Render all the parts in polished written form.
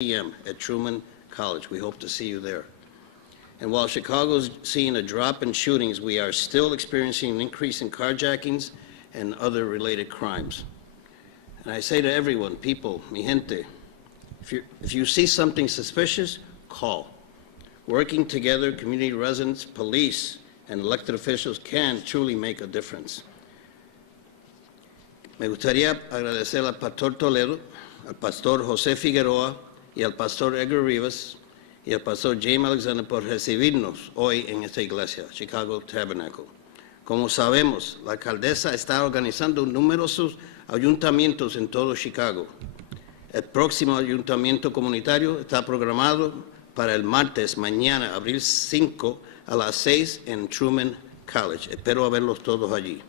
p.m. at Truman College. We hope to see you there. And while Chicago's seeing a drop in shootings, we are still experiencing an increase in carjackings and other related crimes. And I say to everyone, people, mi gente, if you see something suspicious, call. Working together, community residents, police, and elected officials can truly make a difference. Me gustaría agradecer al Pastor Toledo, al Pastor José Figueroa y al Pastor Edgar Rivas y al Pastor James Alexander por recibirnos hoy en esta iglesia, Chicago Tabernacle. Como sabemos, la alcaldesa está organizando numerosos ayuntamientos en todo Chicago. El próximo ayuntamiento comunitario está programado para el martes, mañana, abril 5, a las 6 en Truman College. Espero verlos todos allí.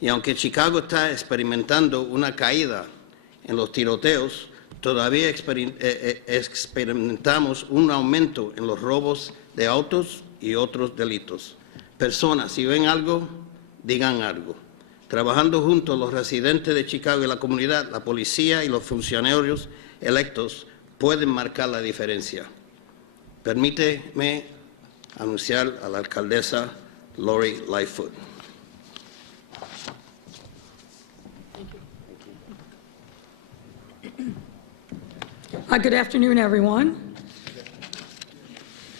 Y aunque Chicago está experimentando una caída en los tiroteos, todavía experimentamos un aumento en los robos de autos y otros delitos. Personas, si ven algo, digan algo. Trabajando juntos los residentes de Chicago y la comunidad, la policía y los funcionarios electos pueden marcar la diferencia. Permíteme anunciar a la alcaldesa Lori Lightfoot. Good afternoon, everyone.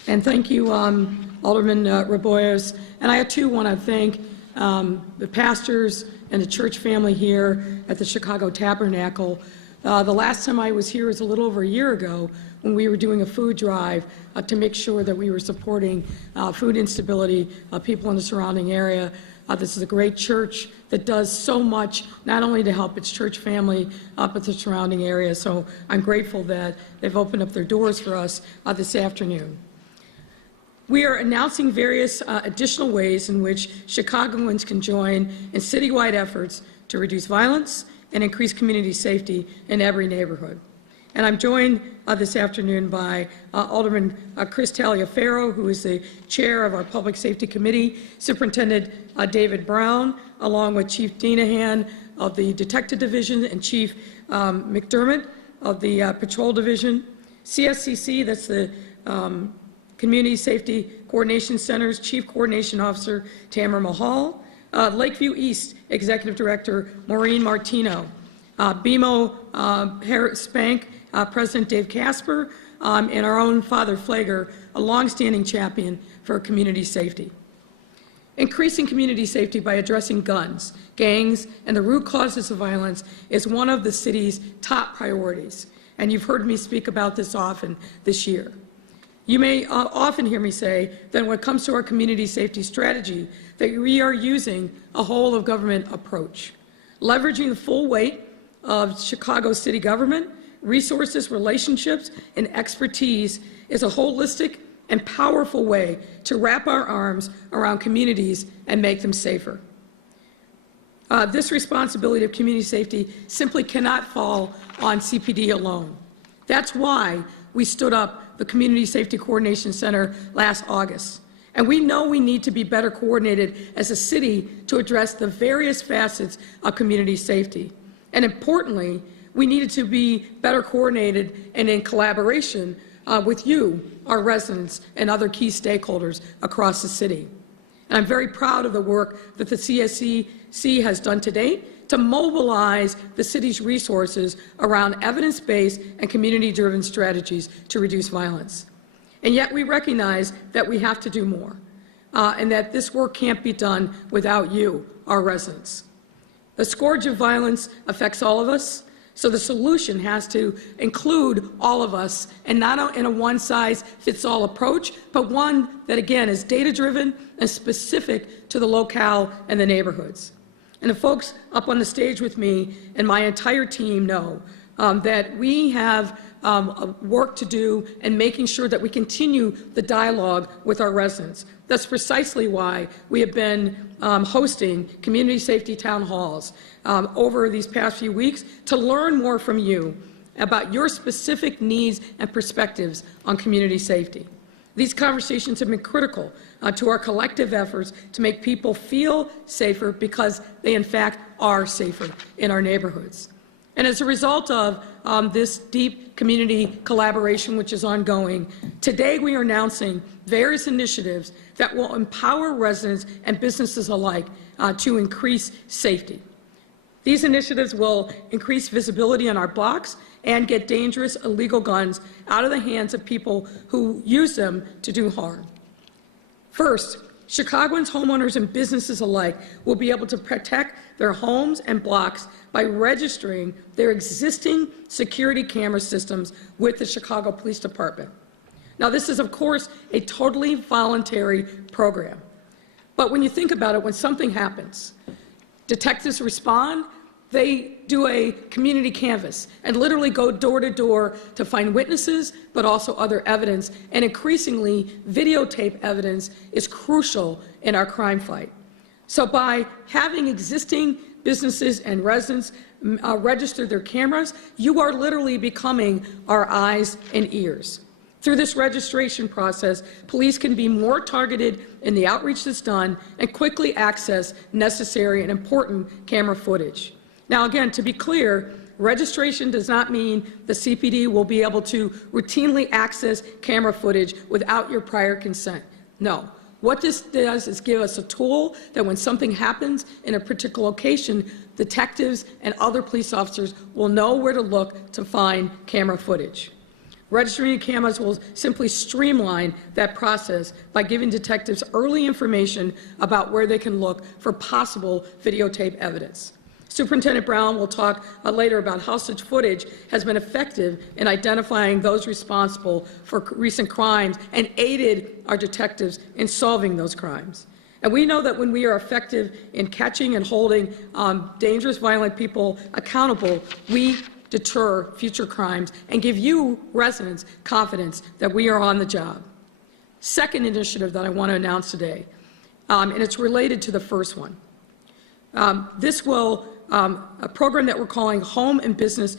And thank you, Alderman Rebollos. And I too want to thank the pastors and the church family here at the Chicago Tabernacle. The last time I was here was a little over a year ago when we were doing a food drive to make sure that we were supporting food instability of people in the surrounding area. This is a great church that does so much, not only to help its church family, but the surrounding area. So I'm grateful that they've opened up their doors for us this afternoon. We are announcing various additional ways in which Chicagoans can join in citywide efforts to reduce violence and increase community safety in every neighborhood. And I'm joined this afternoon by Alderman Chris Taliaferro, who is the chair of our Public Safety Committee, Superintendent David Brown, along with Chief Dinahan of the Detective Division and Chief McDermott of the Patrol Division, CSCC, that's the Community Safety Coordination Center's Chief Coordination Officer Tamara Mahal, Lakeview East Executive Director Maureen Martino, BMO Harris Bank President Dave Casper, and our own Father Flager, a longstanding champion for community safety. Increasing community safety by addressing guns, gangs, and the root causes of violence is one of the city's top priorities, and you've heard me speak about this often this year. You may often hear me say that when it comes to our community safety strategy, that we are using a whole-of-government approach, leveraging the full weight of Chicago city government, resources, relationships, and expertise is a holistic and powerful way to wrap our arms around communities and make them safer. This responsibility of community safety simply cannot fall on CPD alone. That's why we stood up the Community Safety Coordination Center last August. And we know we need to be better coordinated as a city to address the various facets of community safety. And importantly, we needed to be better coordinated and in collaboration with you, our residents, and other key stakeholders across the city. And I'm very proud of the work that the CSCC has done to date to mobilize the city's resources around evidence-based and community-driven strategies to reduce violence. And yet we recognize that we have to do more, and that this work can't be done without you, our residents. The scourge of violence affects all of us, so the solution has to include all of us, and not in a one-size-fits-all approach, but one that, again, is data-driven and specific to the locale and the neighborhoods. And the folks up on the stage with me and my entire team know that we have work to do in making sure that we continue the dialogue with our residents. That's precisely why we have been hosting community safety town halls over these past few weeks to learn more from you about your specific needs and perspectives on community safety. These conversations have been critical to our collective efforts to make people feel safer because they in fact are safer in our neighborhoods. And as a result of this deep community collaboration which is ongoing, today we are announcing various initiatives that will empower residents and businesses alike to increase safety. These initiatives will increase visibility on our blocks and get dangerous illegal guns out of the hands of people who use them to do harm. First, Chicagoans, homeowners, and businesses alike will be able to protect their homes and blocks by registering their existing security camera systems with the Chicago Police Department. Now, this is, of course, a totally voluntary program. But when you think about it, when something happens, detectives respond, they do a community canvass and literally go door to door to find witnesses, but also other evidence. And increasingly, videotape evidence is crucial in our crime fight. So by having existing businesses and residents register their cameras, you are literally becoming our eyes and ears. Through this registration process, police can be more targeted in the outreach that's done and quickly access necessary and important camera footage. Now, again, to be clear, registration does not mean the CPD will be able to routinely access camera footage without your prior consent. No. What this does is give us a tool that when something happens in a particular location, detectives and other police officers will know where to look to find camera footage. Registering cameras will simply streamline that process by giving detectives early information about where they can look for possible videotape evidence. Superintendent Brown will talk later about how such footage has been effective in identifying those responsible for recent crimes and aided our detectives in solving those crimes. And we know that when we are effective in catching and holding dangerous, violent people accountable, we deter future crimes and give you, residents, confidence that we are on the job. Second initiative that I want to announce today, and it's related to the first one. This will a program that we're calling Home and Business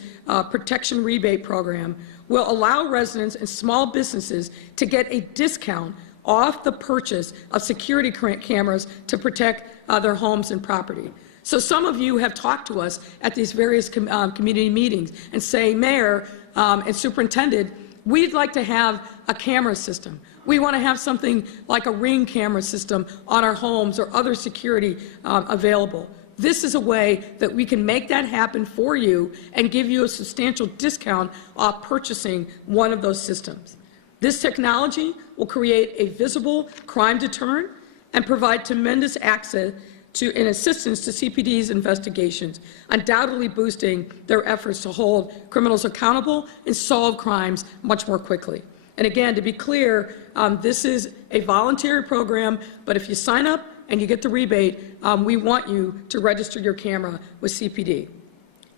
Protection Rebate Program will allow residents and small businesses to get a discount off the purchase of security cameras to protect their homes and property. So some of you have talked to us at these various community meetings and say, Mayor and Superintendent, we'd like to have a camera system. We want to have something like a Ring camera system on our homes or other security available. This is a way that we can make that happen for you and give you a substantial discount off purchasing one of those systems. This technology will create a visible crime deterrent and provide tremendous access to and assistance to CPD's investigations, undoubtedly boosting their efforts to hold criminals accountable and solve crimes much more quickly. And again, to be clear, this is a voluntary program, but if you sign up and you get the rebate, we want you to register your camera with CPD.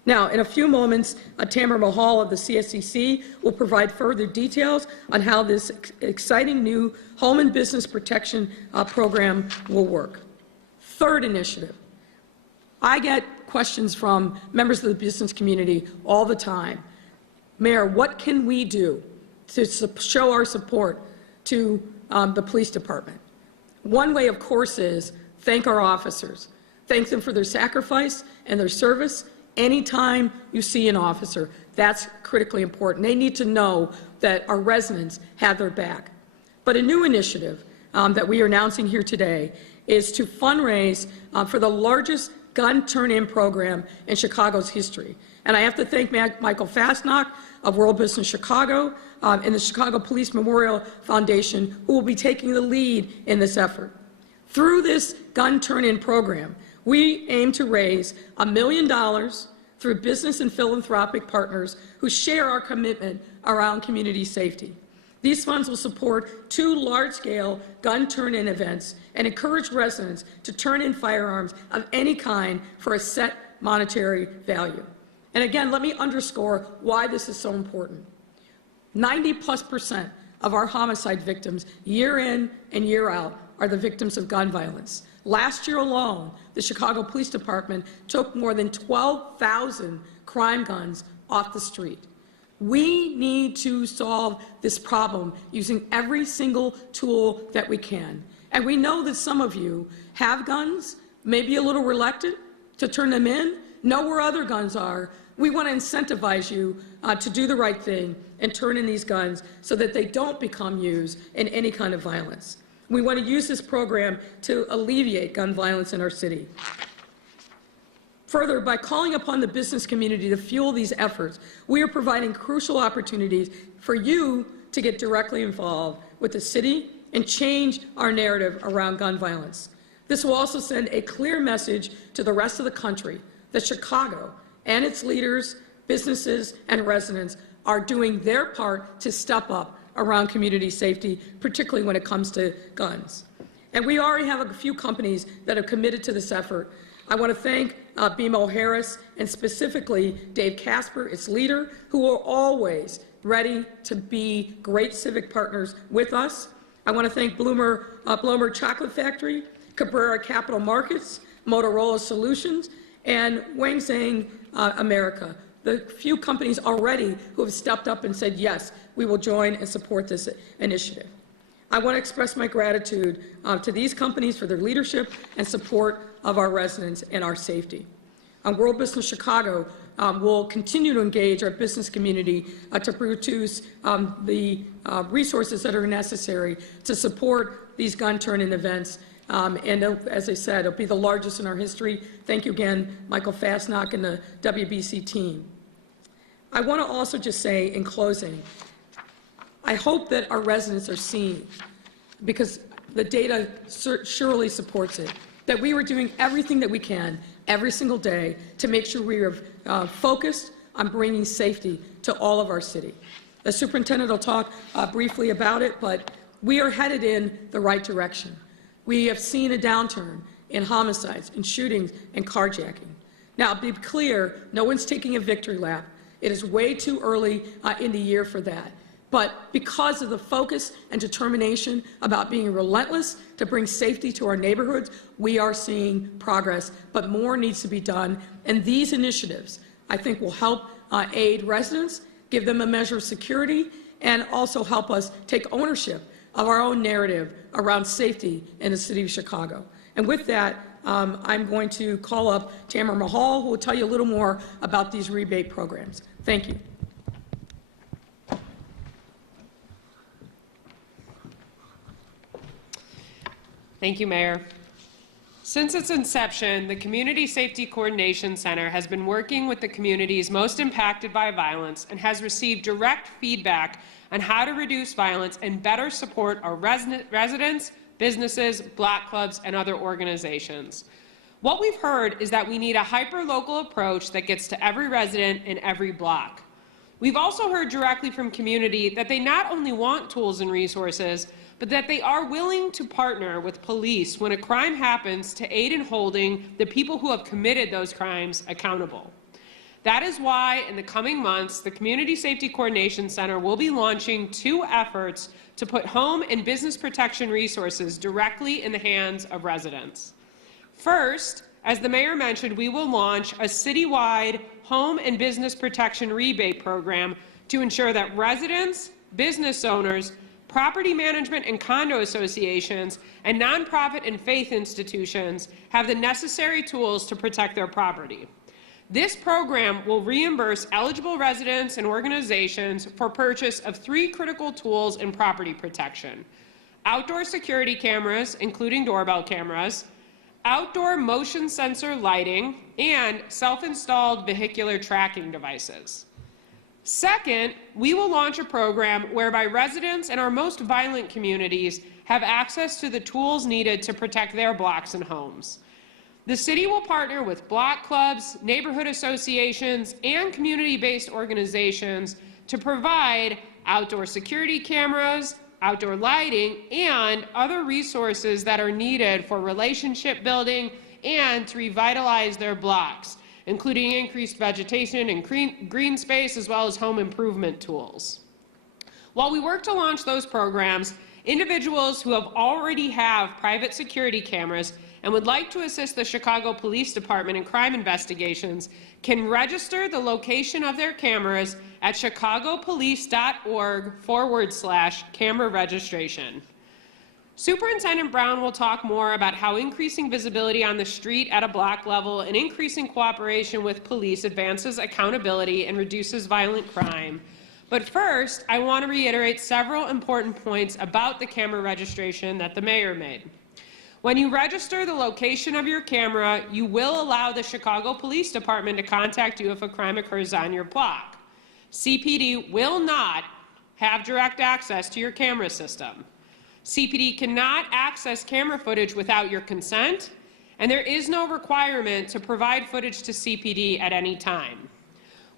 Now, in a few moments, Tamara Mahal of the CSCC will provide further details on how this exciting new home and business protection program will work. Third initiative. I get questions from members of the business community all the time. Mayor, what can we do to show our support to the police department? One way, of course, is thank our officers. Thank them for their sacrifice and their service. Anytime you see an officer, that's critically important. They need to know that our residents have their back. But a new initiative that we are announcing here today is to fundraise for the largest gun turn-in program in Chicago's history. And I have to thank Michael Fastnock of World Business Chicago and the Chicago Police Memorial Foundation, who will be taking the lead in this effort. Through this gun turn-in program, we aim to raise $1 million through business and philanthropic partners who share our commitment around community safety. These funds will support 2 large-scale gun turn-in events and encourage residents to turn in firearms of any kind for a set monetary value. And again, let me underscore why this is so important. 90+% of our homicide victims, year in and year out, are the victims of gun violence. Last year alone, the Chicago Police Department took more than 12,000 crime guns off the street. We need to solve this problem using every single tool that we can. And we know that some of you have guns, maybe a little reluctant to turn them in, know where other guns are, We want to incentivize you to do the right thing and turn in these guns so that they don't become used in any kind of violence. We want to use this program to alleviate gun violence in our city. Further, by calling upon the business community to fuel these efforts, we are providing crucial opportunities for you to get directly involved with the city and change our narrative around gun violence. This will also send a clear message to the rest of the country that Chicago and its leaders, businesses, and residents are doing their part to step up around community safety, particularly when it comes to guns. And we already have a few companies that are committed to this effort. I want to thank BMO Harris and specifically Dave Casper, its leader, who are always ready to be great civic partners with us. I want to thank Blomer Chocolate Factory, Cabrera Capital Markets, Motorola Solutions, and Wang Zhang America, the few companies already who have stepped up and said, yes, we will join and support this initiative. I want to express my gratitude to these companies for their leadership and support of our residents and our safety. World Business Chicago will continue to engage our business community to produce the resources that are necessary to support these gun turn-in events. And as I said, it'll be the largest in our history. Thank you again, Michael Fastnock and the WBC team. I want to also just say in closing, I hope that our residents are seeing, because the data surely supports it, that we were doing everything that we can every single day to make sure we are focused on bringing safety to all of our city. The superintendent will talk briefly about it, but we are headed in the right direction. We have seen a downturn in homicides, in shootings, and carjacking. Now, be clear, no one's taking a victory lap. It is way too early in the year for that. But because of the focus and determination about being relentless to bring safety to our neighborhoods, we are seeing progress, but more needs to be done. And these initiatives, I think, will help aid residents, give them a measure of security, and also help us take ownership of our own narrative around safety in the city of Chicago. And with that, I'm going to call up Tamara Mahal, who will tell you a little more about these rebate programs. Thank you. Thank you, Mayor. Since its inception, the Community Safety Coordination Center has been working with the communities most impacted by violence and has received direct feedback on how to reduce violence and better support our residents, businesses, block clubs, and other organizations. What we've heard is that we need a hyper-local approach that gets to every resident in every block. We've also heard directly from community that they not only want tools and resources, but that they are willing to partner with police when a crime happens to aid in holding the people who have committed those crimes accountable. That is why, in the coming months, the Community Safety Coordination Center will be launching 2 efforts to put home and business protection resources directly in the hands of residents. First, as the mayor mentioned, we will launch a citywide home and business protection rebate program to ensure that residents, business owners, property management and condo associations, and nonprofit and faith institutions have the necessary tools to protect their property. This program will reimburse eligible residents and organizations for purchase of 3 critical tools in property protection: outdoor security cameras, including doorbell cameras, outdoor motion sensor lighting, and self-installed vehicular tracking devices. Second, we will launch a program whereby residents in our most violent communities have access to the tools needed to protect their blocks and homes. The city will partner with block clubs, neighborhood associations, and community-based organizations to provide outdoor security cameras, outdoor lighting, and other resources that are needed for relationship building and to revitalize their blocks, including increased vegetation and green space, as well as home improvement tools. While we work to launch those programs, individuals who already have private security cameras and would like to assist the Chicago Police Department in crime investigations can register the location of their cameras at chicagopolice.org/camera registration. Superintendent Brown will talk more about how increasing visibility on the street at a block level and increasing cooperation with police advances accountability and reduces violent crime. But first, I want to reiterate several important points about the camera registration that the mayor made. When you register the location of your camera, you will allow the Chicago Police Department to contact you if a crime occurs on your block. CPD will not have direct access to your camera system. CPD cannot access camera footage without your consent, and there is no requirement to provide footage to CPD at any time.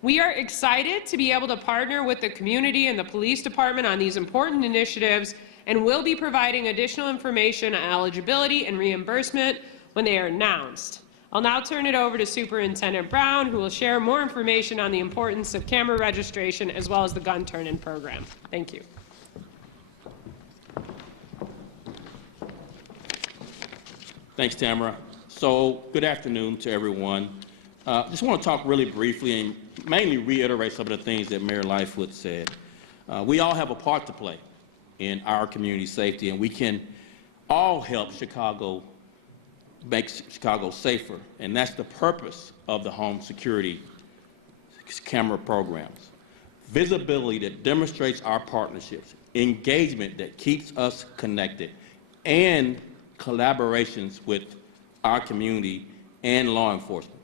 We are excited to be able to partner with the community and the police department on these important initiatives, and will be providing additional information on eligibility and reimbursement when they are announced. I'll now turn it over to Superintendent Brown, who will share more information on the importance of camera registration as well as the gun turn-in program. Thank you. Thanks, Tamara. So, good afternoon to everyone. Just want to talk really briefly and mainly reiterate some of the things that Mayor Lightfoot said. We all have a part to play in our community safety, and we can all help Chicago make Chicago safer, and that's the purpose of the home security camera programs. Visibility that demonstrates our partnerships, engagement that keeps us connected, and collaborations with our community and law enforcement.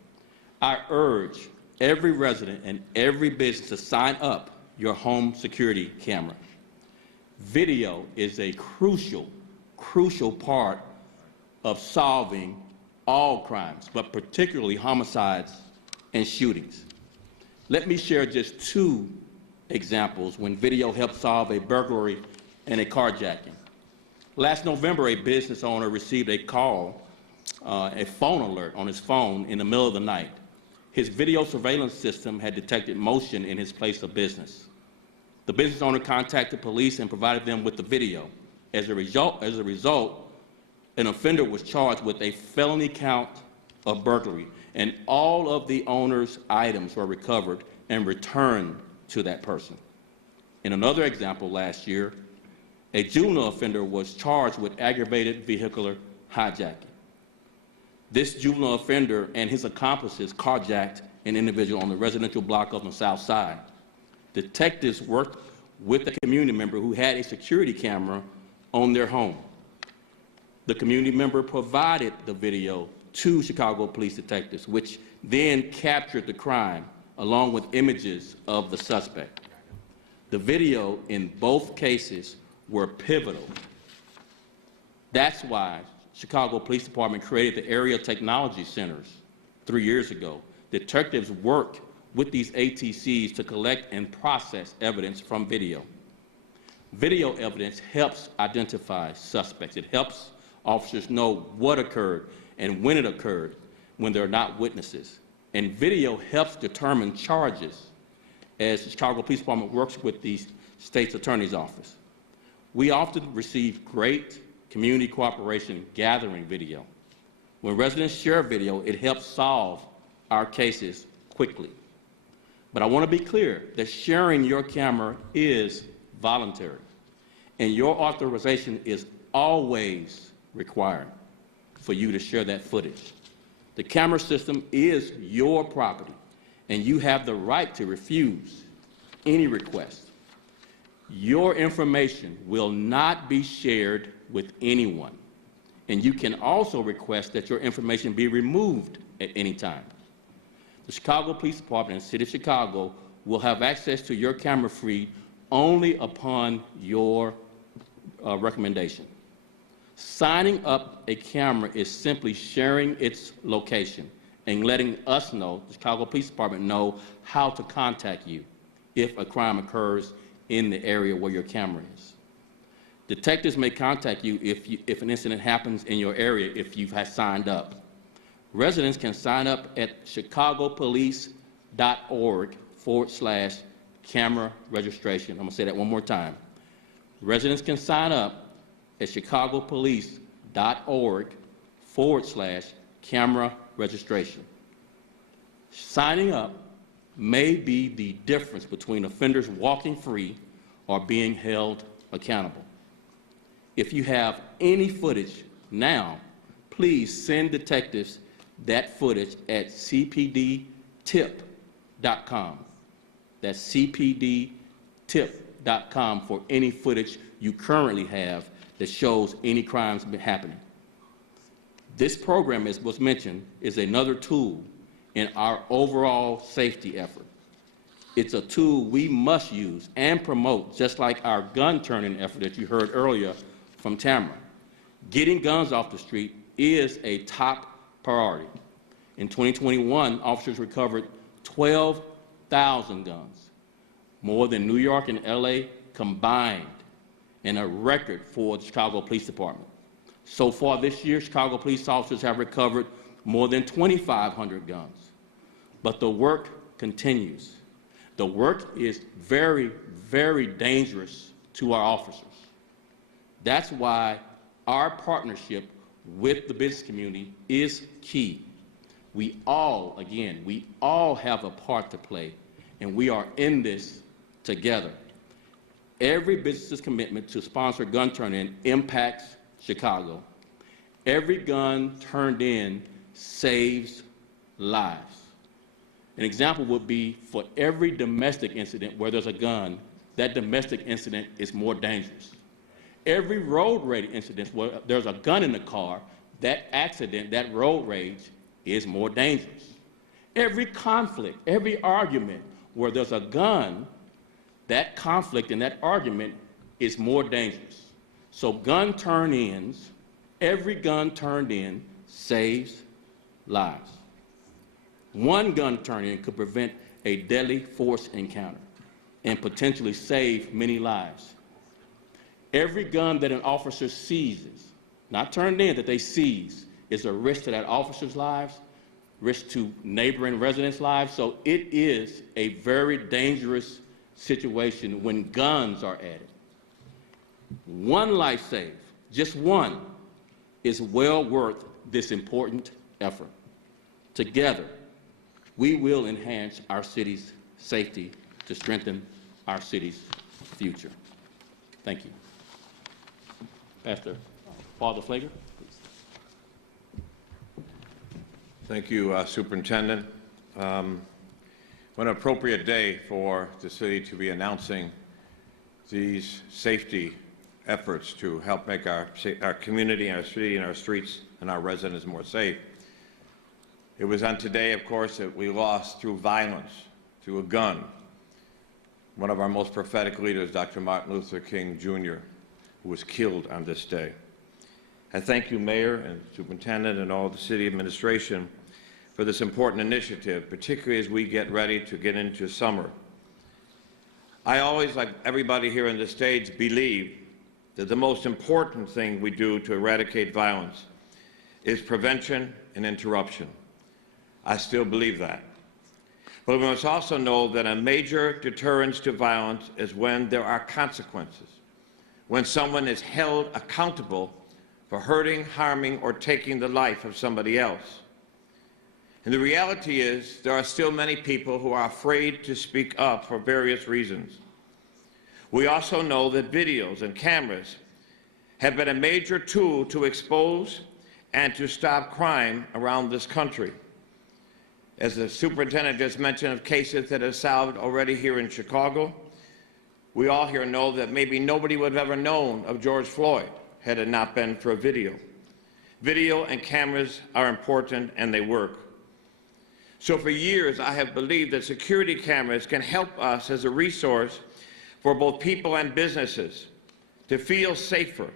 I urge every resident and every business to sign up your home security camera. Video is a crucial part of solving all crimes, but particularly homicides and shootings. Let me share just two examples when video helped solve a burglary and a carjacking. Last November, a business owner received a call, a phone alert on his phone in the middle of the night. His video surveillance system had detected motion in his place of business. The business owner contacted police and provided them with the video. As a result, an offender was charged with a felony count of burglary, and all of the owner's items were recovered and returned to that person. In another example last year, a juvenile offender was charged with aggravated vehicular hijacking. This juvenile offender and his accomplices carjacked an individual on the residential block of the South Side. Detectives worked with a community member who had a security camera on their home. The community member provided the video to Chicago police detectives, which then captured the crime along with images of the suspect. The video in both cases were pivotal. That's why Chicago Police Department created the Area Technology Centers 3 years ago. Detectives work with these ATCs to collect and process evidence from video. Video evidence helps identify suspects. It helps officers know what occurred and when it occurred when they're not witnesses. And video helps determine charges as the Chicago Police Department works with the state's attorney's office. We often receive great community cooperation gathering video. When residents share video, it helps solve our cases quickly. But I want to be clear that sharing your camera is voluntary, and your authorization is always required for you to share that footage. The camera system is your property, and you have the right to refuse any request. Your information will not be shared with anyone, and you can also request that your information be removed at any time. The Chicago Police Department and the City of Chicago will have access to your camera feed only upon your recommendation. Signing up a camera is simply sharing its location and letting us know, the Chicago Police Department know, how to contact you if a crime occurs in the area where your camera is. Detectives may contact you if an incident happens in your area if you've signed up. Residents can sign up at chicagopolice.org/camera registration. I'm going to say that one more time. Residents can sign up at chicagopolice.org/camera registration. Signing up may be the difference between offenders walking free or being held accountable. If you have any footage now, please send detectives that footage at cpdtip.com. That's cpdtip.com for any footage you currently have that shows any crimes happening. This program, as was mentioned, is another tool in our overall safety effort. It's a tool we must use and promote, just like our gun turning effort that you heard earlier from Tamara. Getting guns off the street is a top priority. In 2021, officers recovered 12,000 guns, more than New York and LA combined, and a record for the Chicago Police Department. So far this year, Chicago police officers have recovered more than 2,500 guns. But the work continues. The work is very, very dangerous to our officers. That's why our partnership with the business community is key. We all have a part to play, and we are in this together. Every business's commitment to sponsor gun turn-in impacts Chicago. Every gun turned in saves lives. An example would be for every domestic incident where there's a gun, that domestic incident is more dangerous. Every road rage incident where there's a gun in the car, that accident, that road rage is more dangerous. Every conflict, every argument where there's a gun, that conflict and that argument is more dangerous. So gun turn-ins, every gun turned in saves lives. One gun turn-in could prevent a deadly force encounter and potentially save many lives. Every gun that an officer seizes, not turned in, that they seize, is a risk to that officer's lives, risk to neighboring residents' lives. So it is a very dangerous situation when guns are added. One life saved, just one, is well worth this important effort. Together, we will enhance our city's safety to strengthen our city's future. Thank you. Pastor Father Flager, please. Thank you, Superintendent. What an appropriate day for the city to be announcing these safety efforts to help make our community, our city, and our streets and our residents more safe. It was on today, of course, that we lost through violence, through a gun, one of our most prophetic leaders, Dr. Martin Luther King, Jr., who was killed on this day. I thank you, Mayor and Superintendent and all the city administration for this important initiative, particularly as we get ready to get into summer. I always, like everybody here on the stage, believe that the most important thing we do to eradicate violence is prevention and interruption. I still believe that. But we must also know that a major deterrence to violence is when there are consequences, when someone is held accountable for hurting, harming, or taking the life of somebody else. And the reality is there are still many people who are afraid to speak up for various reasons. We also know that videos and cameras have been a major tool to expose and to stop crime around this country. As the superintendent just mentioned of cases that are solved already here in Chicago, we all here know that maybe nobody would have ever known of George Floyd had it not been for a video. Video and cameras are important and they work. So for years I have believed that security cameras can help us as a resource for both people and businesses to feel safer,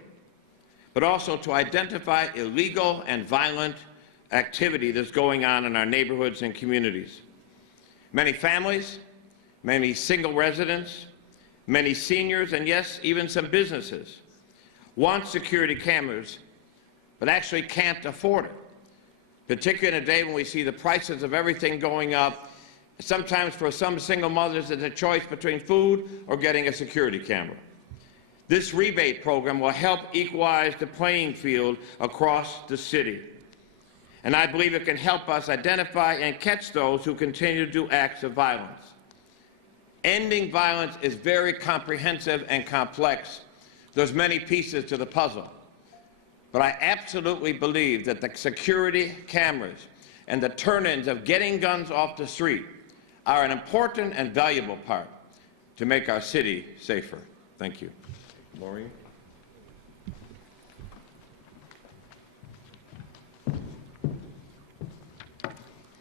but also to identify illegal and violent activity that's going on in our neighborhoods and communities. Many families, many single residents, many seniors, and yes, even some businesses want security cameras, but actually can't afford it, particularly in a day when we see the prices of everything going up. Sometimes for some single mothers, it's a choice between food or getting a security camera. This rebate program will help equalize the playing field across the city. And I believe it can help us identify and catch those who continue to do acts of violence. Ending violence is very comprehensive and complex, There's many pieces to the puzzle, but I absolutely believe that the security cameras and the turn-ins of getting guns off the street are an important and valuable part to make our city safer. Thank you. Maureen?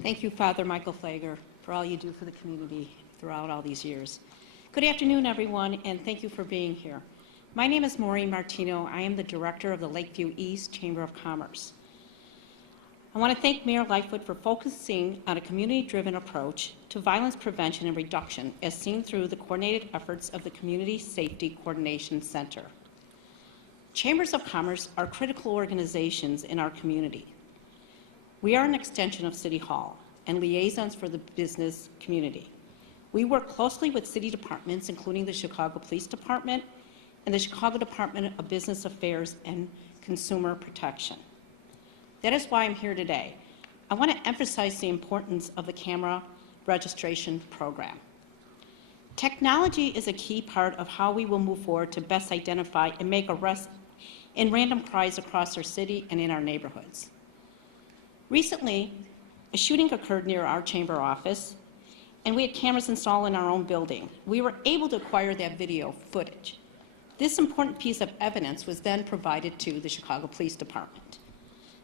Thank you, Father Michael Flager, for all you do for the community throughout all these years. Good afternoon, everyone, and thank you for being here. My name is Maureen Martino. I am the director of the Lakeview East Chamber of Commerce. I want to thank Mayor Lightfoot for focusing on a community-driven approach to violence prevention and reduction as seen through the coordinated efforts of the Community Safety Coordination Center. Chambers of Commerce are critical organizations in our community. We are an extension of City Hall and liaisons for the business community. We work closely with city departments, including the Chicago Police Department and the Chicago Department of Business Affairs and Consumer Protection. That is why I'm here today. I want to emphasize the importance of the camera registration program. Technology is a key part of how we will move forward to best identify and make arrests in random crimes across our city and in our neighborhoods. Recently, a shooting occurred near our chamber office, and we had cameras installed in our own building. We were able to acquire that video footage. This important piece of evidence was then provided to the Chicago Police Department.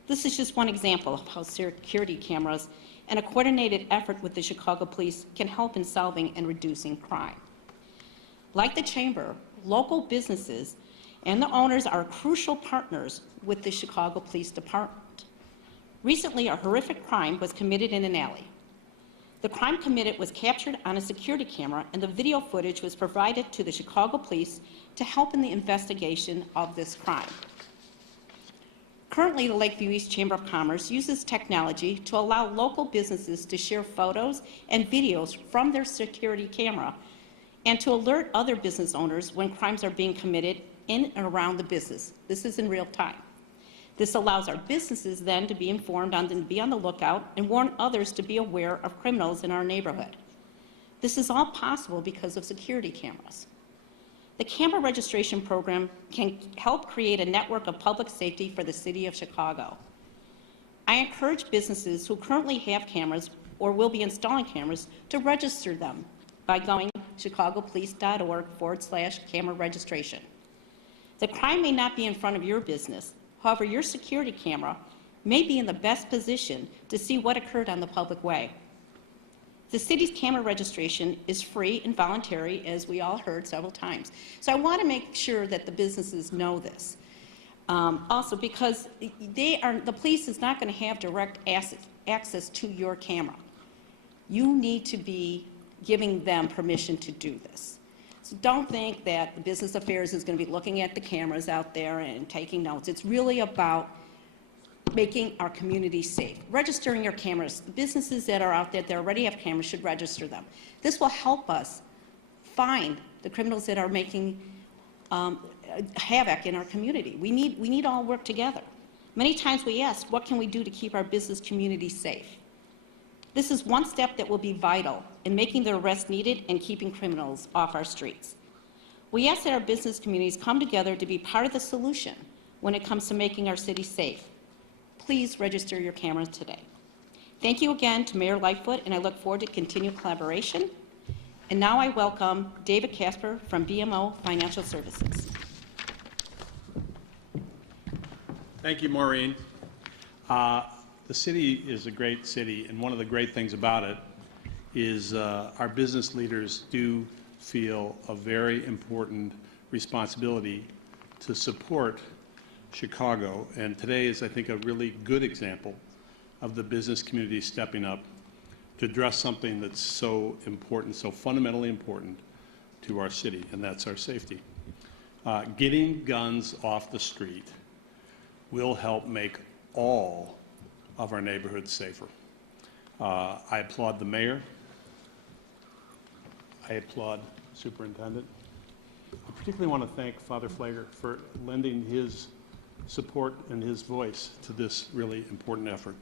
This is just one example of how security cameras and a coordinated effort with the Chicago Police can help in solving and reducing crime. Like the Chamber, local businesses and the owners are crucial partners with the Chicago Police Department. Recently, a horrific crime was committed in an alley. The crime committed was captured on a security camera, and the video footage was provided to the Chicago Police to help in the investigation of this crime. Currently, the Lakeview East Chamber of Commerce uses technology to allow local businesses to share photos and videos from their security camera and to alert other business owners when crimes are being committed in and around the business. This is in real time. This allows our businesses then to be informed and be on the lookout and warn others to be aware of criminals in our neighborhood. This is all possible because of security cameras. The camera registration program can help create a network of public safety for the city of Chicago. I encourage businesses who currently have cameras or will be installing cameras to register them by going to chicagopolice.org/camera registration. The crime may not be in front of your business. However, your security camera may be in the best position to see what occurred on the public way. The city's camera registration is free and voluntary, as we all heard several times. So I want to make sure that the businesses know this. Also, because the police is not going to have direct access to your camera. You need to be giving them permission to do this. So don't think that the Business Affairs is going to be looking at the cameras out there and taking notes. It's really about making our community safe. Registering your cameras. The businesses that are out there that already have cameras should register them. This will help us find the criminals that are making havoc in our community. We need all work together. Many times we ask, what can we do to keep our business community safe? This is one step that will be vital in making the arrests needed and keeping criminals off our streets. We ask that our business communities come together to be part of the solution when it comes to making our city safe. Please register your cameras today. Thank you again to Mayor Lightfoot, and I look forward to continued collaboration. And now I welcome David Casper from BMO Financial Services. Thank you, Maureen. The city is a great city, and one of the great things about it is our business leaders do feel a very important responsibility to support Chicago, and today is, I think, a really good example of the business community stepping up to address something that's so important, so fundamentally important to our city, and that's our safety. Getting guns off the street will help make all of our neighborhoods safer. I applaud the mayor. I applaud the superintendent. I particularly want to thank Father Flager for lending his support and his voice to this really important effort.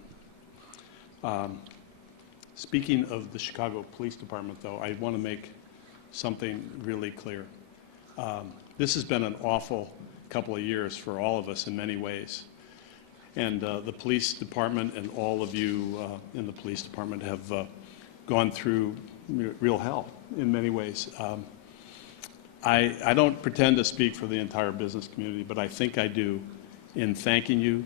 Speaking of the Chicago Police Department, though, I want to make something really clear. This has been an awful couple of years for all of us in many ways. And the police department and all of you in the police department have gone through real hell in many ways. I don't pretend to speak for the entire business community, but I think I do in thanking you.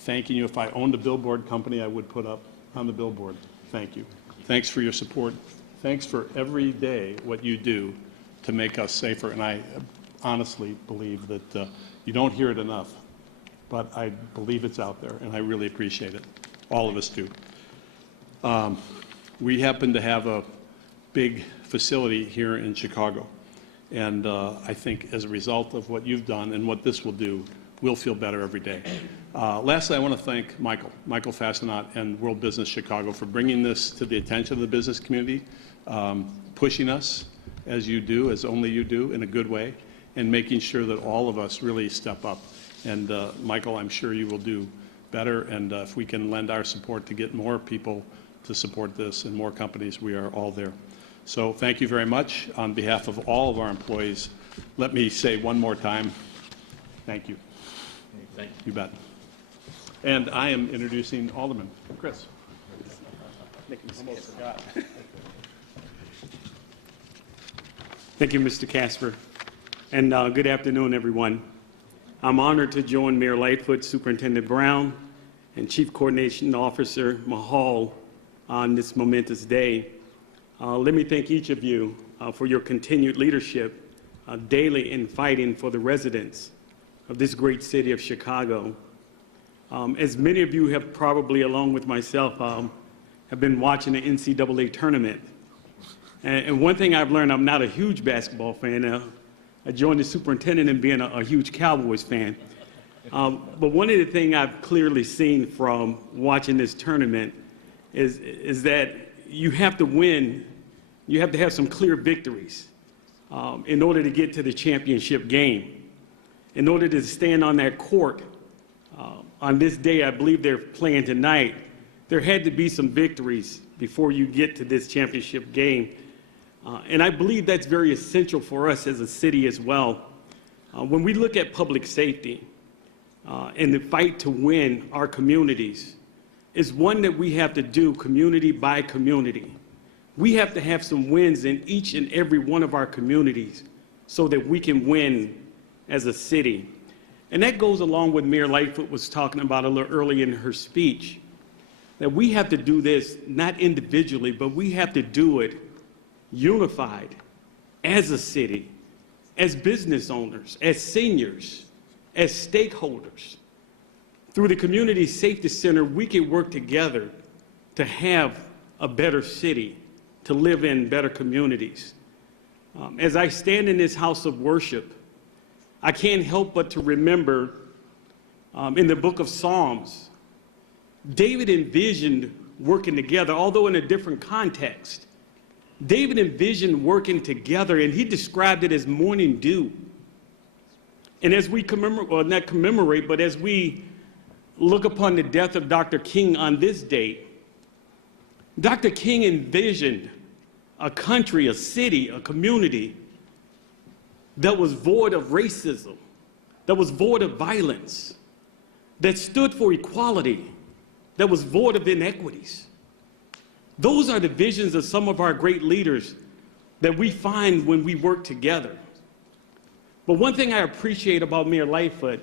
Thanking you. If I owned a billboard company, I would put up on the billboard. Thank you. Thanks for your support. Thanks for every day what you do to make us safer. And I honestly believe that you don't hear it enough, but I believe it's out there, and I really appreciate it. All of us do. We happen to have a big facility here in Chicago, and I think as a result of what you've done and what this will do, we'll feel better every day. Lastly, I want to thank Michael Fastenot and World Business Chicago for bringing this to the attention of the business community, pushing us as you do, as only you do, in a good way, and making sure that all of us really step up. And Michael, I'm sure you will do better, and if we can lend our support to get more people to support this and more companies, we are all there. So thank you very much. On behalf of all of our employees, let me say one more time, thank you. Thank you. You bet. And I am introducing Alderman Chris. Almost forgot. Thank you, Mr. Casper. And good afternoon, everyone. I'm honored to join Mayor Lightfoot, Superintendent Brown, and Chief Coordination Officer Mahal on this momentous day. Let me thank each of you for your continued leadership daily in fighting for the residents of this great city of Chicago. As many of you have probably, along with myself, have been watching the NCAA tournament. And one thing I've learned, I'm not a huge basketball fan. I joined the superintendent in being a huge Cowboys fan. But one of the things I've clearly seen from watching this tournament is that you have to win, you have to have some clear victories in order to get to the championship game. In order to stand on that court on this day, I believe they're playing tonight, there had to be some victories before you get to this championship game. And I believe that's very essential for us as a city as well. When we look at public safety and the fight to win our communities, is one that we have to do community by community. We have to have some wins in each and every one of our communities so that we can win as a city. And that goes along with Mayor Lightfoot was talking about a little early in her speech, that we have to do this not individually, but we have to do it unified as a city, as business owners, as seniors, as stakeholders. Through the Community Safety Center, we can work together to have a better city, to live in better communities. As I stand in this house of worship, I can't help but to remember in the book of Psalms, David envisioned working together, although in a different context. David envisioned working together, and he described it as morning dew. And as we commemorate, well, not commemorate, but as we look upon the death of Dr. King on this date, Dr. King envisioned a country, a city, a community that was void of racism, that was void of violence, that stood for equality, that was void of inequities. Those are the visions of some of our great leaders that we find when we work together. But one thing I appreciate about Mayor Lightfoot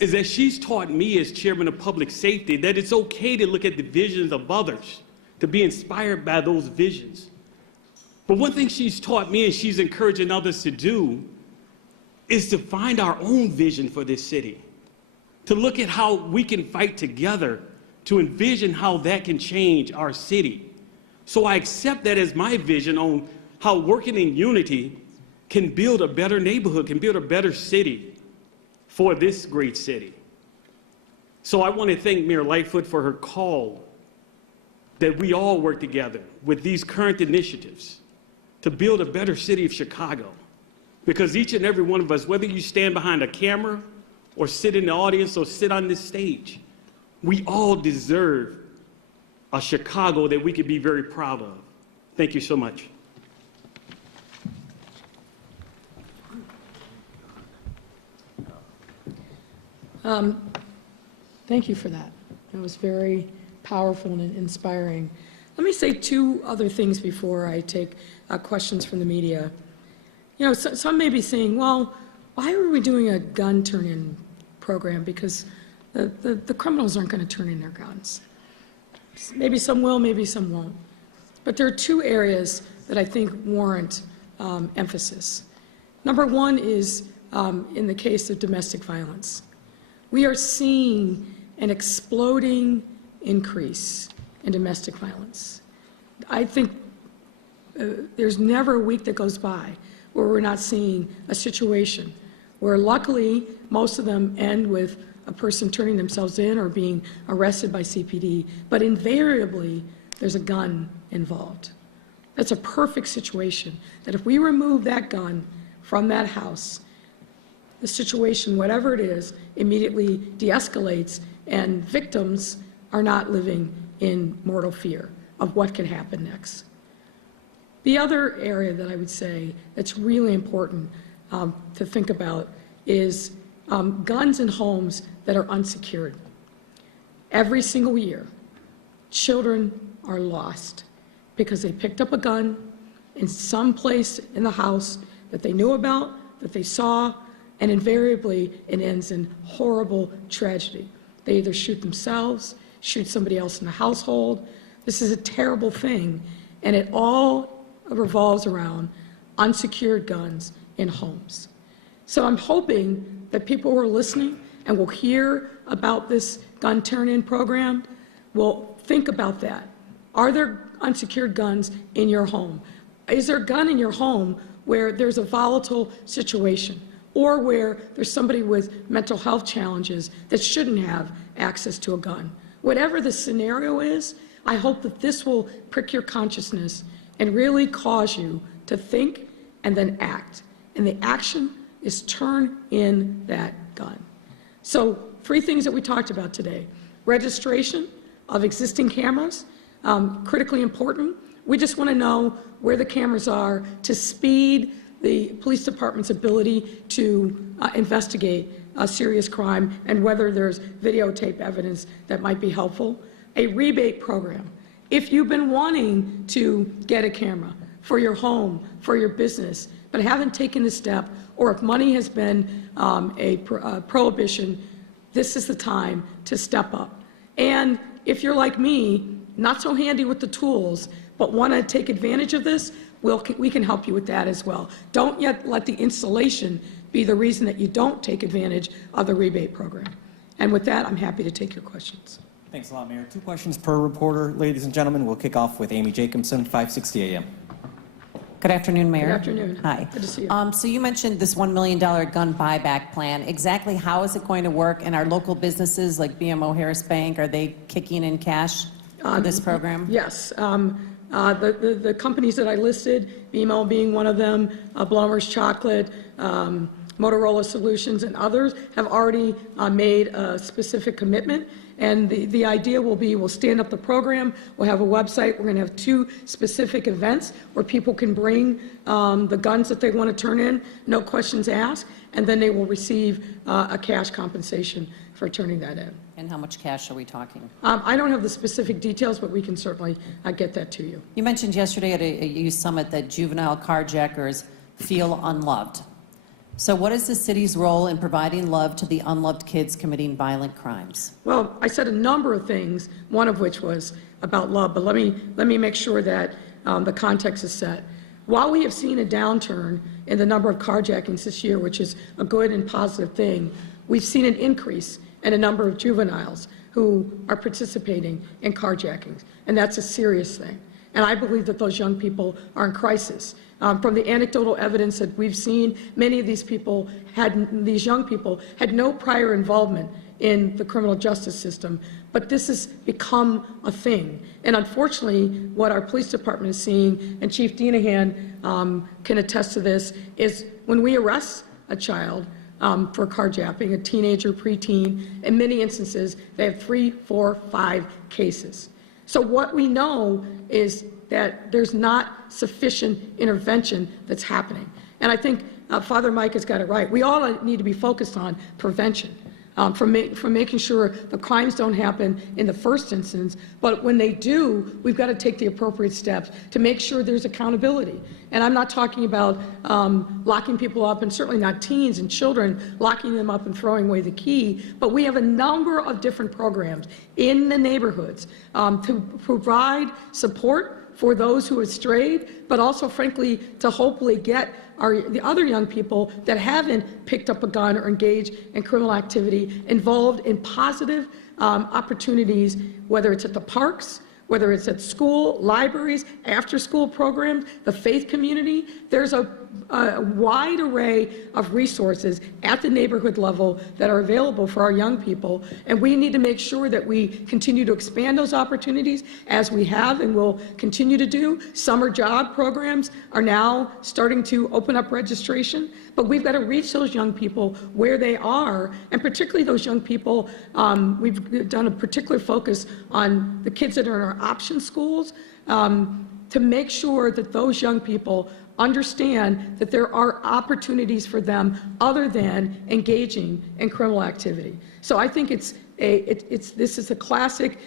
is that she's taught me as chairman of public safety that it's okay to look at the visions of others, to be inspired by those visions. But one thing she's taught me and she's encouraging others to do is to find our own vision for this city, to look at how we can fight together to envision how that can change our city. So I accept that as my vision on how working in unity can build a better neighborhood, can build a better city for this great city. So I want to thank Mayor Lightfoot for her call that we all work together with these current initiatives to build a better city of Chicago. Because each and every one of us, whether you stand behind a camera or sit in the audience or sit on this stage, we all deserve a Chicago that we could be very proud of. Thank you so much. Thank you for that. It was very powerful and inspiring. Let me say two other things before I take questions from the media. You know, some may be saying, well, why are we doing a gun turn-in program? Because the criminals aren't going to turn in their guns. Maybe some will, maybe some won't. But there are two areas that I think warrant emphasis. Number one is in the case of domestic violence. We are seeing an exploding increase in domestic violence. I think there's never a week that goes by where we're not seeing a situation where luckily most of them end with a person turning themselves in or being arrested by CPD, but invariably there's a gun involved. That's a perfect situation, that if we remove that gun from that house, the situation, whatever it is, immediately de-escalates and victims are not living in mortal fear of what can happen next. The other area that I would say that's really important to think about is guns in homes that are unsecured. Every single year, children are lost because they picked up a gun in some place in the house that they knew about, that they saw, and invariably it ends in horrible tragedy. They either shoot themselves, shoot somebody else in the household. This is a terrible thing, and it all revolves around unsecured guns in homes. So I'm hoping that people who are listening and will hear about this gun turn-in program will think about that. Are there unsecured guns in your home? Is there a gun in your home where there's a volatile situation or where there's somebody with mental health challenges that shouldn't have access to a gun? Whatever the scenario is, I hope that this will prick your consciousness and really cause you to think and then act. And the action is turn in that gun. So 3 things that we talked about today. Registration of existing cameras, critically important. We just want to know where the cameras are to speed the police department's ability to investigate a serious crime and whether there's videotape evidence that might be helpful. A rebate program. If you've been wanting to get a camera for your home, for your business, but haven't taken the step, or if money has been a prohibition, this is the time to step up. And if you're like me, not so handy with the tools, but want to take advantage of this, we can help you with that as well. Don't yet let the installation be the reason that you don't take advantage of the rebate program. And with that, I'm happy to take your questions. Thanks a lot, Mayor. 2 questions per reporter. Ladies and gentlemen, we'll kick off with Amy Jacobson, 560 AM. Good afternoon, Mayor. Good afternoon. Hi. Good to see you. So you mentioned this $1 million gun buyback plan. Exactly how is it going to work? And our local businesses like BMO Harris Bank, are they kicking in cash for this program? Yes. The companies that I listed, BMO being one of them, Blomers Chocolate, Motorola Solutions, and others, have already made a specific commitment. And the idea will be we'll stand up the program, we'll have a website, we're going to have 2 specific events where people can bring the guns that they want to turn in, no questions asked, and then they will receive a cash compensation for turning that in. And how much cash are we talking? I don't have the specific details, but we can certainly get that to you. You mentioned yesterday at a youth summit that juvenile carjackers feel unloved. So what is the city's role in providing love to the unloved kids committing violent crimes? Well, I said a number of things, one of which was about love, but let me make sure that the context is set. While we have seen a downturn in the number of carjackings this year, which is a good and positive thing, we've seen an increase in a number of juveniles who are participating in carjackings, and that's a serious thing. And I believe that those young people are in crisis. From the anecdotal evidence that we've seen, many of these young people had no prior involvement in the criminal justice system, but this has become a thing. And unfortunately, what our police department is seeing, and Chief Denahan can attest to this, is when we arrest a child for carjacking, a teenager, preteen, in many instances, they have 3, 4, 5 cases. So what we know is that there's not sufficient intervention that's happening. And I think Father Mike has got it right. We all need to be focused on prevention. from making sure the crimes don't happen in the first instance, but when they do, we've got to take the appropriate steps to make sure there's accountability. And I'm not talking about locking people up, and certainly not teens and children, locking them up and throwing away the key, but we have a number of different programs in the neighborhoods to provide support for those who have strayed, but also, frankly, to hopefully get the other young people that haven't picked up a gun or engaged in criminal activity involved in positive opportunities, whether it's at the parks, whether it's at school, libraries, after-school programs, the faith community. There's a wide array of resources at the neighborhood level that are available for our young people, and we need to make sure that we continue to expand those opportunities as we have and will continue to do. Summer job programs are now starting to open up registration, but we've got to reach those young people where they are, and particularly those young people. We've done a particular focus on the kids that are in our option schools to make sure that those young people understand that there are opportunities for them other than engaging in criminal activity. So I think this is a classic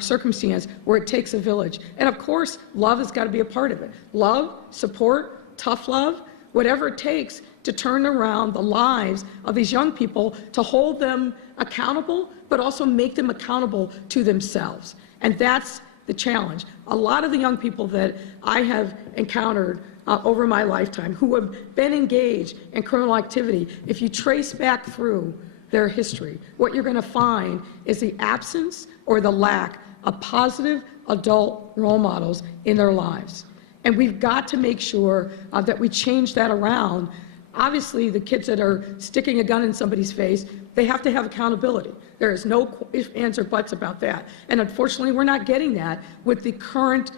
circumstance where it takes a village. And of course, love has got to be a part of it. Love, support, tough love, whatever it takes to turn around the lives of these young people, to hold them accountable, but also make them accountable to themselves. And that's the challenge. A lot of the young people that I have encountered over my lifetime who have been engaged in criminal activity, if you trace back through their history, what you're going to find is the absence or the lack of positive adult role models in their lives. And we've got to make sure that we change that around. Obviously, the kids that are sticking a gun in somebody's face, they have to have accountability. There is no ifs, ands, or buts about that. And unfortunately, we're not getting that with the current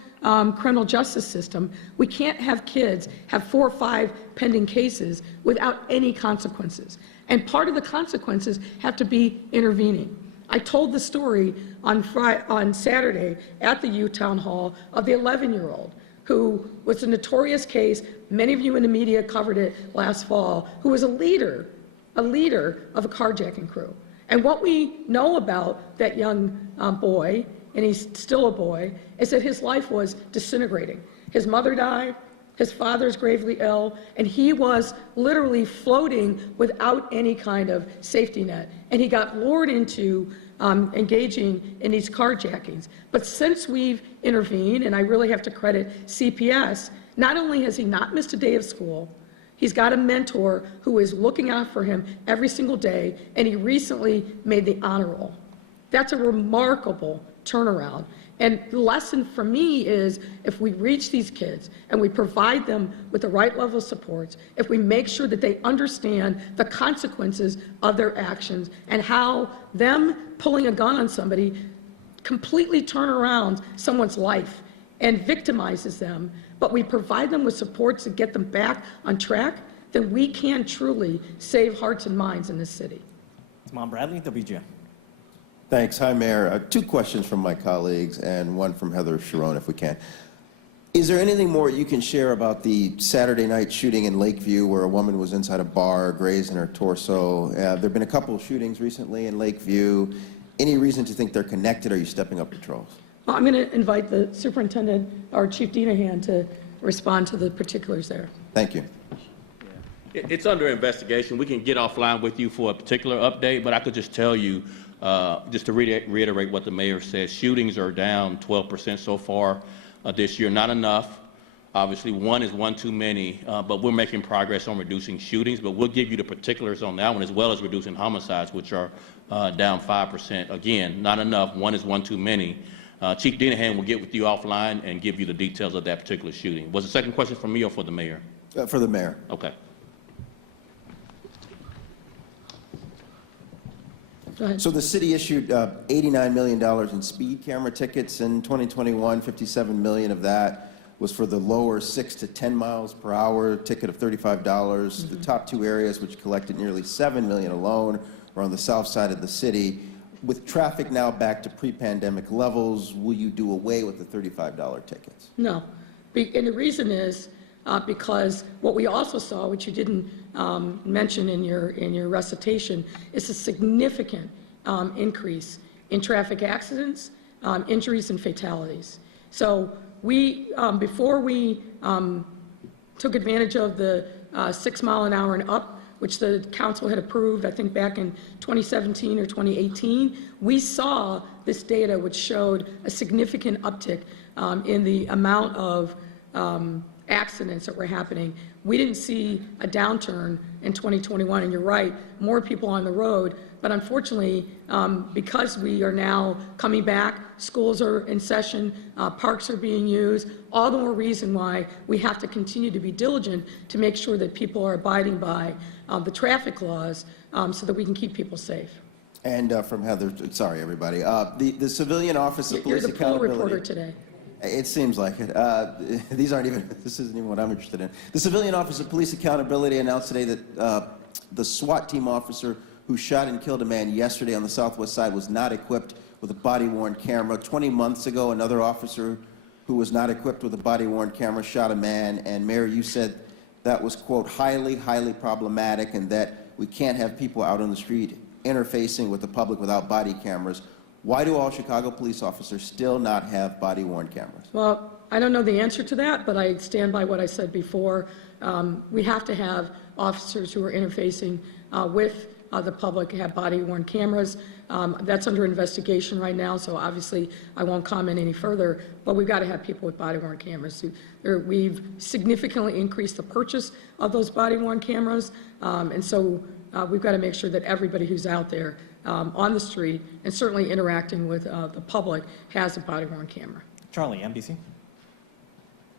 criminal justice system. We can't have kids have 4 or 5 pending cases without any consequences. And part of the consequences have to be intervening. I told the story on Saturday at the U Town Hall of the 11-year-old who was a notorious case. Many of you in the media covered it last fall, who was a leader of a carjacking crew. And what we know about that young boy, and he's still a boy, is that his life was disintegrating. His mother died, his father's gravely ill, and he was literally floating without any kind of safety net. And he got lured into engaging in these carjackings. But since we've intervened, and I really have to credit CPS, not only has he not missed a day of school, he's got a mentor who is looking out for him every single day, and he recently made the honor roll. That's a remarkable turnaround. And the lesson for me is if we reach these kids and we provide them with the right level of supports, if we make sure that they understand the consequences of their actions and how them pulling a gun on somebody completely turn around someone's life and victimizes them, but we provide them with supports to get them back on track, then we can truly save hearts and minds in this city. Mom Bradley, WGN. Thanks. Hi, Mayor. 2 questions from my colleagues and one from Heather Sharon, if we can. Is there anything more you can share about the Saturday night shooting in Lakeview where a woman was inside a bar, grazed in her torso? There have been a couple of shootings recently in Lakeview. Any reason to think they're connected? Or are you stepping up patrols? Well, I'm going to invite the superintendent, or Chief Denahan, to respond to the particulars there. Thank you. It's under investigation. We can get offline with you for a particular update, but I could just tell you, just to reiterate what the mayor said, shootings are down 12% so far this year. Not enough. Obviously, one is one too many, but we're making progress on reducing shootings. But we'll give you the particulars on that one, as well as reducing homicides, which are down 5%. Again, not enough. One is one too many. Chief Denahan will get with you offline and give you the details of that particular shooting. Was the second question for me or for the mayor? For the mayor. Okay. Go ahead. So the city issued $89 million in speed camera tickets in 2021. $57 million of that was for the lower 6 to 10 miles per hour ticket of $35. The top 2 areas, which collected nearly $7 million alone, are on the south side of the city. With traffic now back to pre-pandemic levels, will you do away with the $35 tickets? No. And the reason is because what we also saw, which you didn't mentioned in your recitation, is a significant increase in traffic accidents, injuries, and fatalities. So we, before we took advantage of the 6 mile an hour and up, which the council had approved, I think back in 2017 or 2018, we saw this data which showed a significant uptick in the amount of accidents that were happening. We didn't see a downturn in 2021, and you're right, more people on the road, but unfortunately, because we are now coming back, schools are in session, parks are being used, all the more reason why we have to continue to be diligent to make sure that people are abiding by the traffic laws so that we can keep people safe. And from Heather, sorry everybody, the Civilian Office of You're Police the pool Accountability. reporter today. It seems like it. This isn't even what I'm interested in. The Civilian Office of Police Accountability announced today that the SWAT team officer who shot and killed a man yesterday on the Southwest Side was not equipped with a body-worn camera. 20 months ago, another officer who was not equipped with a body-worn camera shot a man, and Mayor, you said that was, quote, highly, highly problematic, and that we can't have people out on the street interfacing with the public without body cameras. Why do all Chicago police officers still not have body-worn cameras? Well, I don't know the answer to that, but I stand by what I said before. We have to have officers who are interfacing with the public have body-worn cameras. That's under investigation right now, so obviously I won't comment any further, but we've got to have people with body-worn cameras. We've significantly increased the purchase of those body-worn cameras, and so we've got to make sure that everybody who's out there on the street and certainly interacting with the public has a body-worn camera. Charlie, NBC.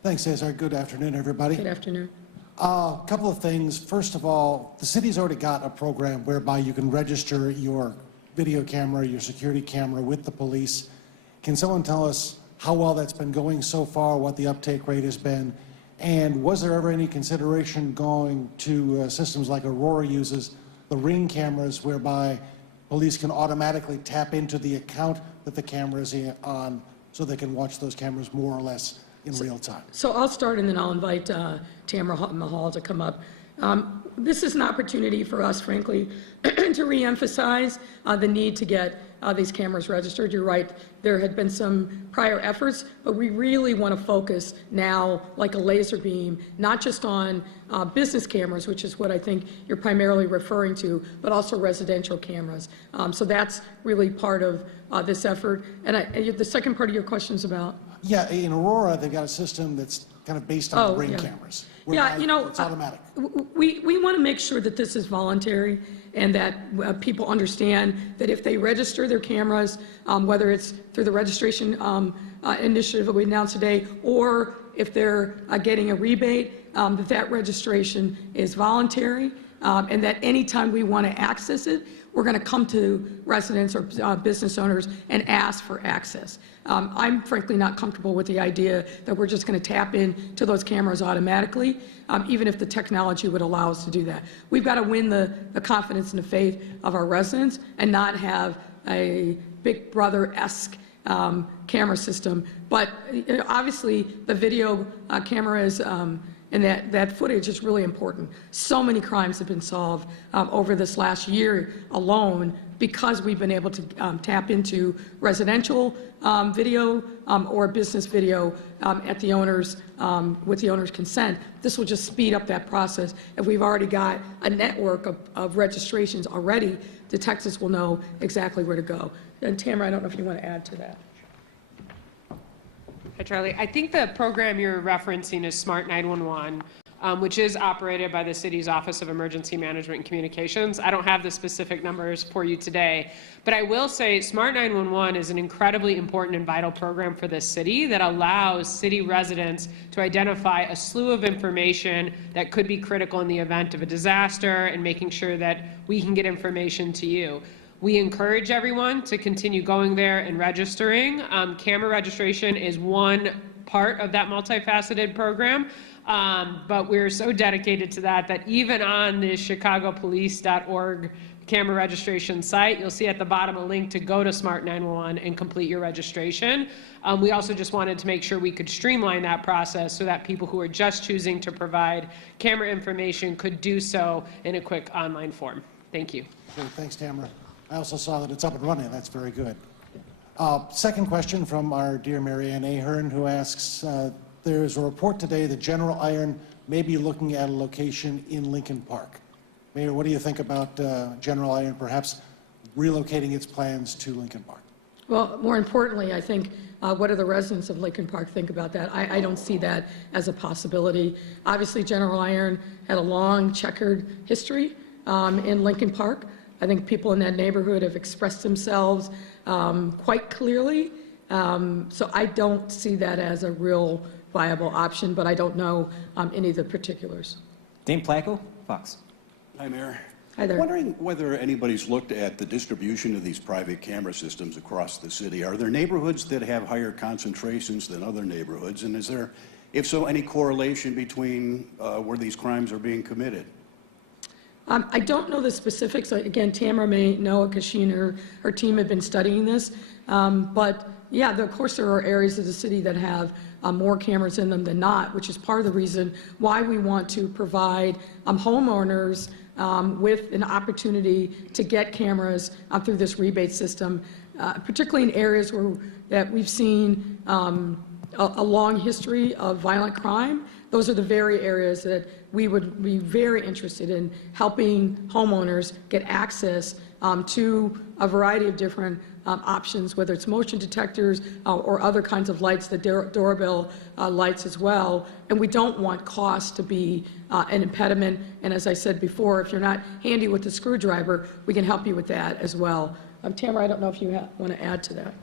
Thanks, Cesar. Good afternoon, everybody. Good afternoon. A couple of things. First of all, the city's already got a program whereby you can register your video camera, your security camera with the police. Can someone tell us how well that's been going so far, what the uptake rate has been, and was there ever any consideration going to systems like Aurora uses, the Ring cameras, whereby police can automatically tap into the account that the camera is on so they can watch those cameras more or less in real time? So I'll start, and then I'll invite Tamara Mahal to come up. This is an opportunity for us, frankly, to reemphasize the need to get these cameras registered. You're right, there had been some prior efforts, but we really want to focus now, like a laser beam, not just on business cameras, which is what I think you're primarily referring to, but also residential cameras. So that's really part of this effort. And the second part of your question is about? Yeah, in Aurora, they've got a system that's kind of based on the Ring cameras. Yeah, you know, it's automatic. We want to make sure that this is voluntary and that people understand that if they register their cameras, whether it's through the registration initiative that we announced today, or if they're getting a rebate, that registration is voluntary, and that anytime we want to access it, we're going to come to residents or business owners and ask for access. I'm frankly not comfortable with the idea that we're just going to tap into those cameras automatically, even if the technology would allow us to do that. We've got to win the confidence and the faith of our residents and not have a Big Brother-esque camera system. But obviously, the video cameras and that footage is really important. So many crimes have been solved over this last year alone because we've been able to tap into residential video or business video at the owners, with the owner's consent. This will just speed up that process. If we've already got a network of registrations already, detectives will know exactly where to go. And Tamara, I don't know if you want to add to that. Hi, Charlie. I think the program you're referencing is Smart 911, which is operated by the city's Office of Emergency Management and Communications. I don't have the specific numbers for you today, but I will say Smart 911 is an incredibly important and vital program for this city that allows city residents to identify a slew of information that could be critical in the event of a disaster and making sure that we can get information to you. We encourage everyone to continue going there and registering. Camera registration is one part of that multifaceted program, but we're so dedicated to that even on the chicagopolice.org camera registration site. You'll see at the bottom a link to go to Smart 911 and complete your registration. We also just wanted to make sure we could streamline that process so that people who are just choosing to provide camera information could do so in a quick online form. Thank you. Okay, thanks, Tamara. I also saw that it's up and running. That's very good. Second question from our dear Mary Ann Ahern, who asks, there's a report today that General Iron may be looking at a location in Lincoln Park. Mayor, what do you think about General Iron perhaps relocating its plans to Lincoln Park? Well, more importantly, I think, what do the residents of Lincoln Park think about that? I don't see that as a possibility. Obviously, General Iron had a long checkered history in Lincoln Park. I think people in that neighborhood have expressed themselves quite clearly. So I don't see that as a real viable option, but I don't know any of the particulars. Dane Planko, Fox. Hi, Mayor. Hi there. Wondering whether anybody's looked at the distribution of these private camera systems across the city. Are there neighborhoods that have higher concentrations than other neighborhoods? And is there, if so, any correlation between where these crimes are being committed? I don't know the specifics. Again, Tamara may know it because she and her team have been studying this. But yeah, of course there are areas of the city that have more cameras in them than not, which is part of the reason why we want to provide homeowners with an opportunity to get cameras through this rebate system, particularly in areas that we've seen a long history of violent crime. Those are the very areas that we would be very interested in helping homeowners get access to a variety of different options, whether it's motion detectors or other kinds of lights, the doorbell lights as well. And we don't want cost to be an impediment. And as I said before, if you're not handy with the screwdriver, we can help you with that as well. Tamara, I don't know if you want to add to that.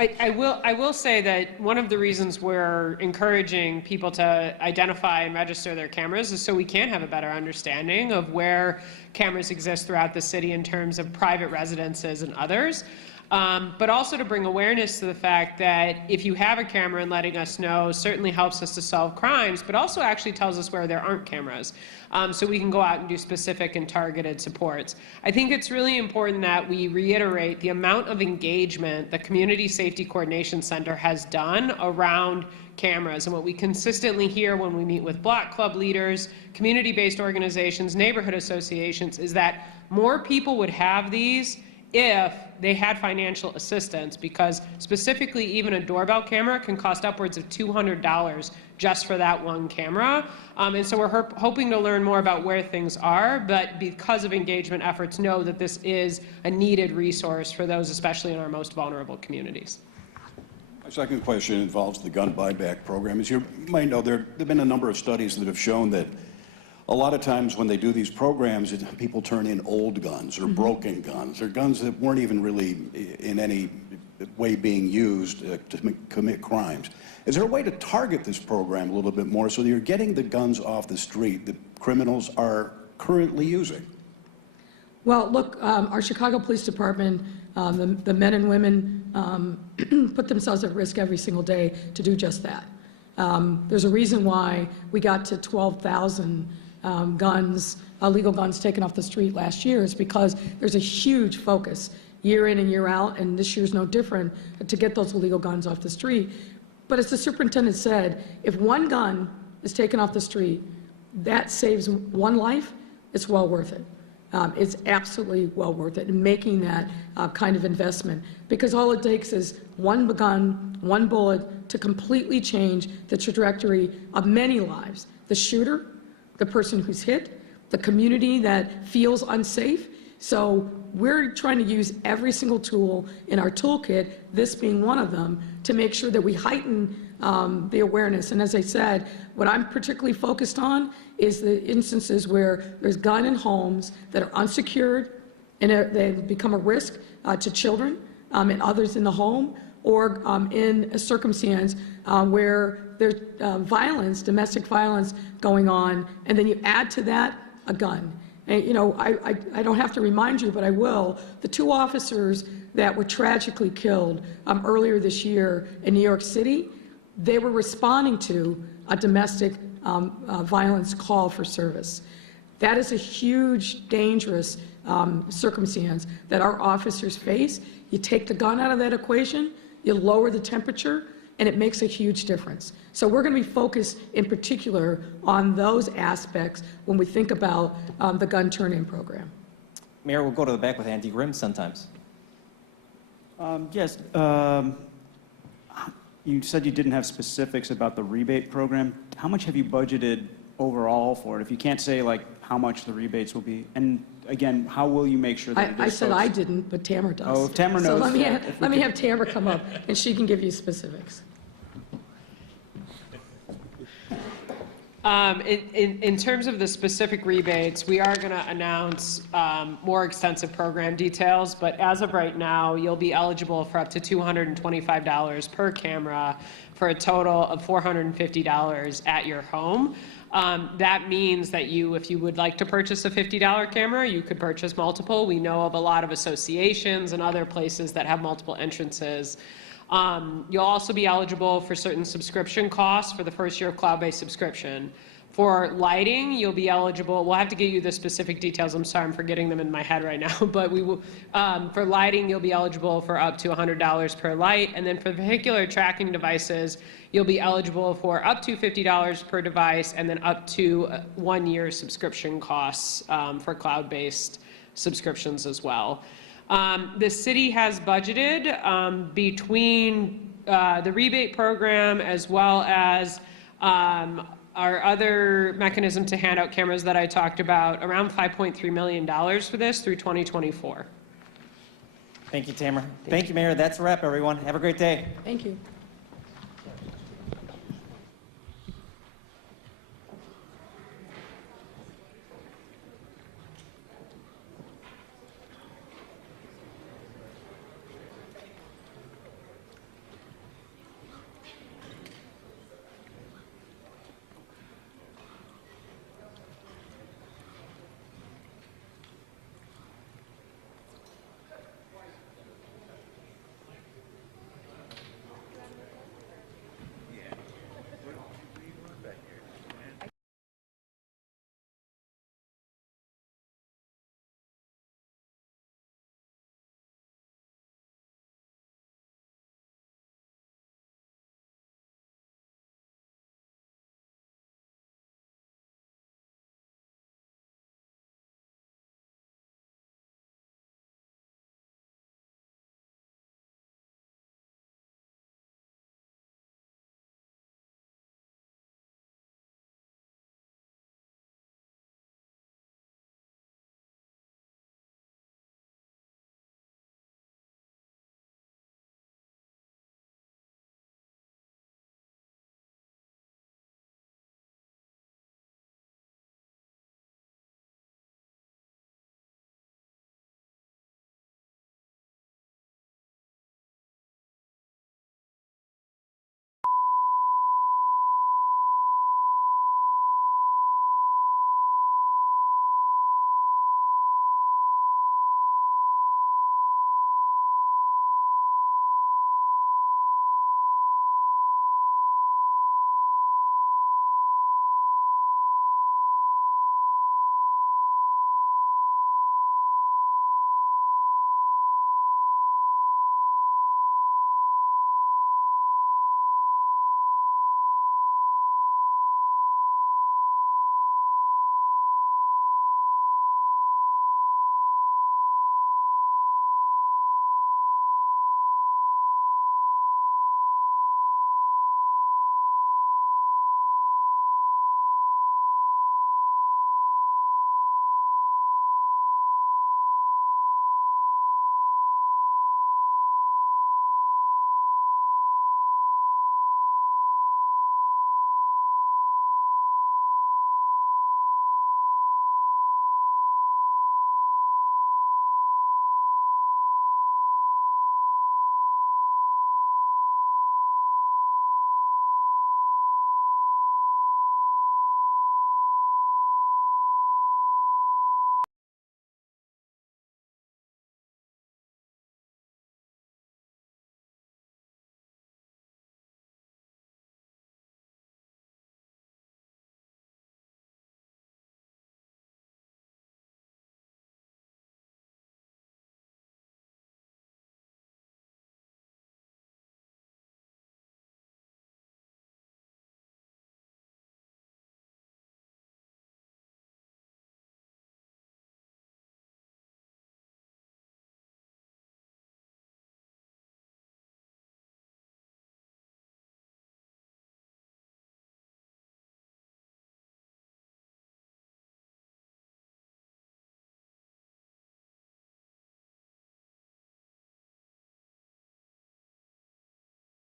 I will say that one of the reasons we're encouraging people to identify and register their cameras is so we can have a better understanding of where cameras exist throughout the city in terms of private residences and others. But also to bring awareness to the fact that if you have a camera and letting us know certainly helps us to solve crimes, but also actually tells us where there aren't cameras. So we can go out and do specific and targeted supports. I think it's really important that we reiterate the amount of engagement the Community Safety Coordination Center has done around cameras. And what we consistently hear when we meet with block club leaders, community-based organizations, neighborhood associations, is that more people would have these if they had financial assistance, because specifically even a doorbell camera can cost upwards of $200 just for that one camera. And so we're hoping to learn more about where things are, but because of engagement efforts, know that this is a needed resource for those, especially in our most vulnerable communities. My second question involves the gun buyback program. As you might know, there have been a number of studies that have shown that a lot of times when they do these programs, people turn in old guns or broken guns or guns that weren't even really in any way being used to commit crimes. Is there a way to target this program a little bit more so that you're getting the guns off the street that criminals are currently using? Well, look, our Chicago Police Department, the men and women put themselves at risk every single day to do just that. There's a reason why we got to 12,000 guns, illegal guns taken off the street last year, is because there's a huge focus year in and year out, and this year's no different, to get those illegal guns off the street. But as the superintendent said, if one gun is taken off the street, that saves one life, it's well worth it. It's absolutely well worth it in making that kind of investment, because all it takes is one gun, one bullet to completely change the trajectory of many lives. The shooter, the person who's hit, the community that feels unsafe. So we're trying to use every single tool in our toolkit, this being one of them, to make sure that we heighten the awareness. And as I said, what I'm particularly focused on is the instances where there's gun in homes that are unsecured and they become a risk to children and others in the home, or in a circumstance where there's violence, domestic violence going on, and then you add to that a gun. And, you know, I don't have to remind you, but I will. The two officers that were tragically killed earlier this year in New York City, they were responding to a domestic violence call for service. That is a huge, dangerous circumstance that our officers face. You take the gun out of that equation, you lower the temperature, and it makes a huge difference. So we're going to be focused in particular on those aspects when we think about the gun turn-in program. Mayor, we'll go to the back with Andy Grimm sometimes. Yes. You said you didn't have specifics about the rebate program. How much have you budgeted overall for it? If you can't say like how much the rebates will be, and again, how will you make sure that I said I didn't, but Tamara does. Oh, if Tamara So knows. let me have Tamara come up, and she can give you specifics. In terms of the specific rebates, we are going to announce more extensive program details, but as of right now, you'll be eligible for up to $225 per camera for a total of $450 at your home. That means that if you would like to purchase a $50 camera, you could purchase multiple. We know of a lot of associations and other places that have multiple entrances. You'll also be eligible for certain subscription costs for the first year of cloud-based subscription. For lighting, you'll be eligible, we'll have to get you the specific details, I'm sorry, I'm forgetting them in my head right now, but we will, for lighting, you'll be eligible for up to $100 per light, and then for vehicular tracking devices, you'll be eligible for up to $50 per device, and then up to 1 year subscription costs for cloud-based subscriptions as well. The city has budgeted between the rebate program as well as our other mechanism to hand out cameras that I talked about, around $5.3 million for this through 2024. Thank you, Tamara. Thank you, Mayor. That's a wrap, everyone. Have a great day. Thank you.